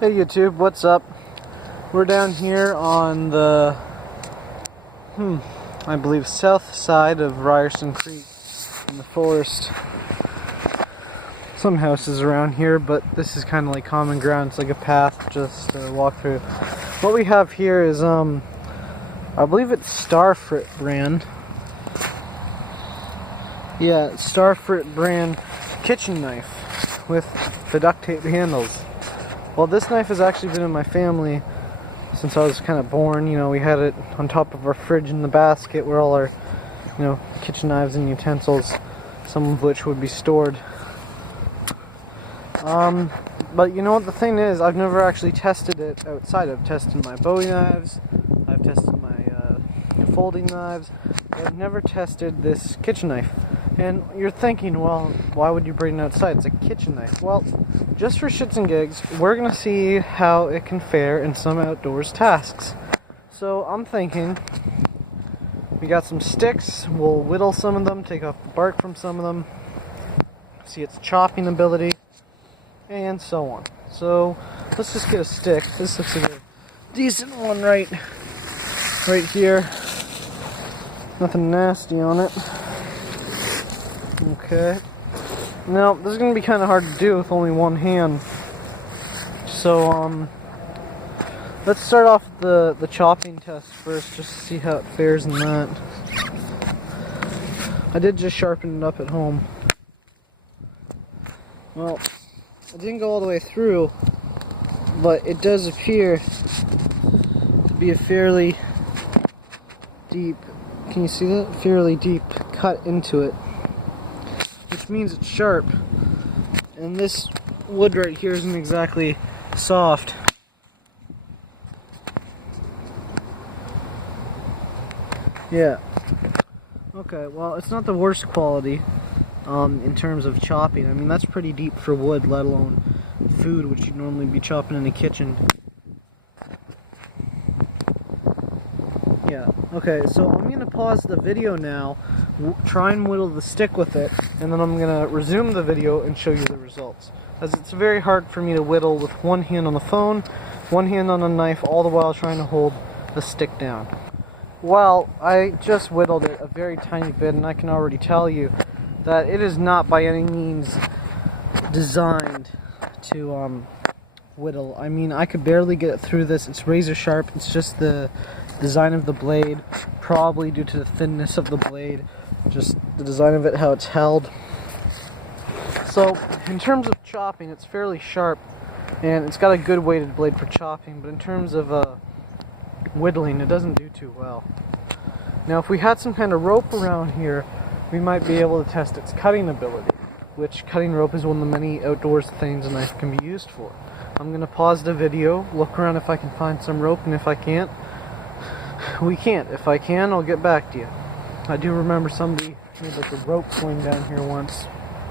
Hey YouTube, what's up? We're down here on the, I believe south side of Ryerson Creek in the forest. Some houses around here, but this is kind of like common ground. It's like a path just to walk through. What we have here is, I believe it's Starfrit brand. Yeah, Starfrit brand kitchen knife with the duct tape handles. Well, this knife has actually been in my family since I was kind of born. You know, we had it on top of our fridge in the basket where all our, kitchen knives and utensils, some of which would be stored. But you know what the thing is, I've never actually tested it outside. I've tested my Bowie knives, I've tested my folding knives, but I've never tested this kitchen knife. And you're thinking, well, why would you bring it outside? It's a kitchen knife. Well, just for shits and gigs, we're going to see how it can fare in some outdoors tasks. So I'm thinking, we got some sticks, we'll whittle some of them, take off the bark from some of them, see its chopping ability, and so on. So let's just get a stick. This looks like a decent one right here. Nothing nasty on it. Okay. Now, this is going to be kind of hard to do with only one hand. So, let's start off the chopping test first, just to see how it fares in that. I did just sharpen it up at home. Well, it didn't go all the way through, but it does appear to be a fairly deep, can you see that? Fairly deep cut into it, which means it's sharp. And this wood right here isn't exactly soft. Yeah. Okay, well, it's not the worst quality in terms of chopping. I mean, that's pretty deep for wood, let alone food, which you'd normally be chopping in a kitchen. Yeah, okay, so I'm going to pause the video now, try and whittle the stick with it, and then I'm going to resume the video and show you the results. As it's very hard for me to whittle with one hand on the phone, one hand on a knife, all the while trying to hold the stick down. Well, I just whittled it a very tiny bit, and I can already tell you that it is not by any means designed to whittle. I mean, I could barely get it through this. It's razor sharp. It's just the design of the blade, probably due to the thinness of the blade, just the design of it, how it's held. So in terms of chopping, it's fairly sharp, and it's got a good weighted blade for chopping, but in terms of whittling, it doesn't do too well. Now if we had some kind of rope around here, we might be able to test its cutting ability, which cutting rope is one of the many outdoors things a knife can be used for. I'm going to pause the video, look around if I can find some rope, and if I can't, we can't. If I can, I'll get back to you. I do remember somebody made like a rope swing down here once,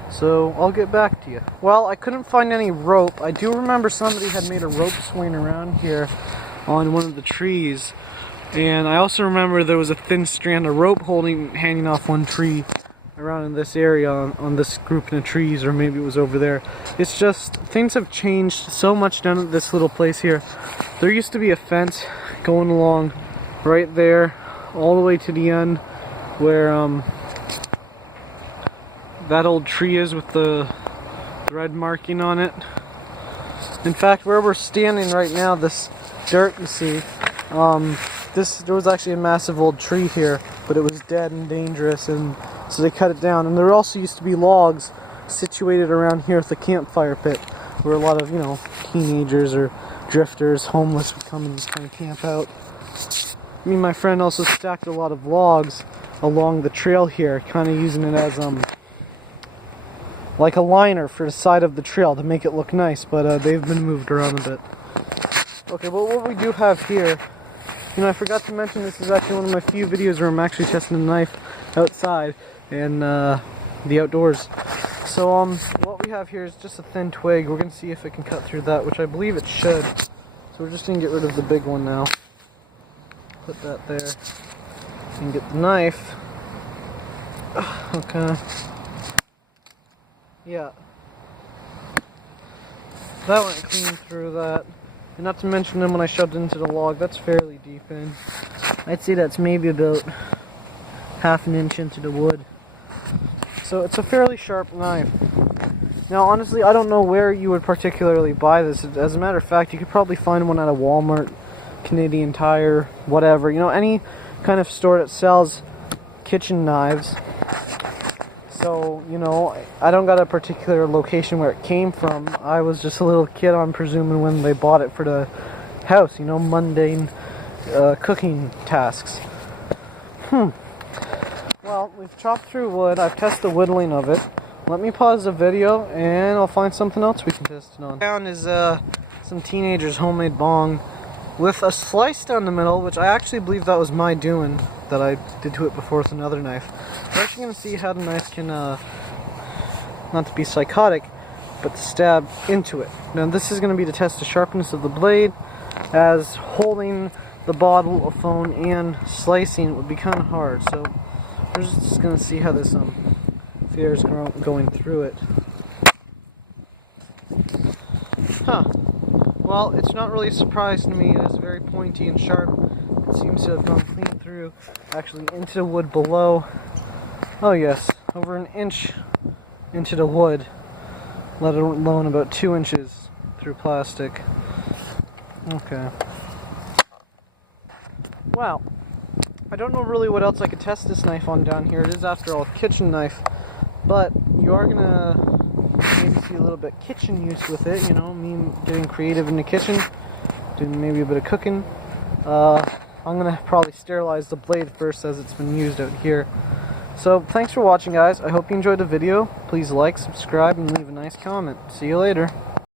so I'll get back to you. Well, I couldn't find any rope. I do remember somebody had made a rope swing around here on one of the trees, and I also remember there was a thin strand of rope hanging off one tree around in this area on this grouping of trees, or maybe it was over there. It's just, things have changed so much down at this little place here. There used to be a fence going along right there all the way to the end where that old tree is with the red marking on it. In fact, where we're standing right now, this dirt you see, there was actually a massive old tree here, but it was dead and dangerous, and so they cut it down. And there also used to be logs situated around here with the campfire pit, where a lot of, teenagers or drifters, homeless would come and kind of camp out. Me and my friend also stacked a lot of logs along the trail here, kind of using it as like a liner for the side of the trail to make it look nice, but they've been moved around a bit. Okay, well, what we do have here, I forgot to mention, this is actually one of my few videos where I'm actually testing a knife outside and the outdoors. So what we have here is just a thin twig. We're going to see if it can cut through that, which I believe it should. So we're just going to get rid of the big one now. Put that there and get the knife. Okay. Yeah. that went clean through that. And not to mention then when I shoved it into the log, that's fairly deep in. I'd say that's maybe about half an inch into the wood. So it's a fairly sharp knife. Now honestly, I don't know where you would particularly buy this. As a matter of fact, you could probably find one at a Walmart, Canadian Tire, whatever. You know, any kind of store that sells kitchen knives. So, you know, I don't got a particular location where it came from. I was just a little kid, I'm presuming, when they bought it for the house, you know, mundane cooking tasks. Well, we've chopped through wood. I've tested the whittling of it. Let me pause the video and I'll find something else we can test it on. Down is some teenager's homemade bong with a slice down the middle, which I actually believe that was my doing, that I did to it before with another knife. We're actually going to see how the knife can, not to be psychotic, but to stab into it. Now this is going to be to test the sharpness of the blade, as holding the bottle of phone and slicing would be kind of hard. So we're just going to see how this fares going through it. Huh. Well, it's not really a surprise to me. It is very pointy and sharp. It seems to have gone clean through, actually into the wood below. Oh yes, over an inch into the wood, let alone about 2 inches through plastic. Okay. Wow. I don't know really what else I could test this knife on down here. It is, after all, a kitchen knife. But you are going to maybe see a little bit kitchen use with it, you know, me getting creative in the kitchen, doing maybe a bit of cooking. I'm going to probably sterilize the blade first, as it's been used out here. So, thanks for watching, guys. I hope you enjoyed the video. Please like, subscribe, and leave a nice comment. See you later.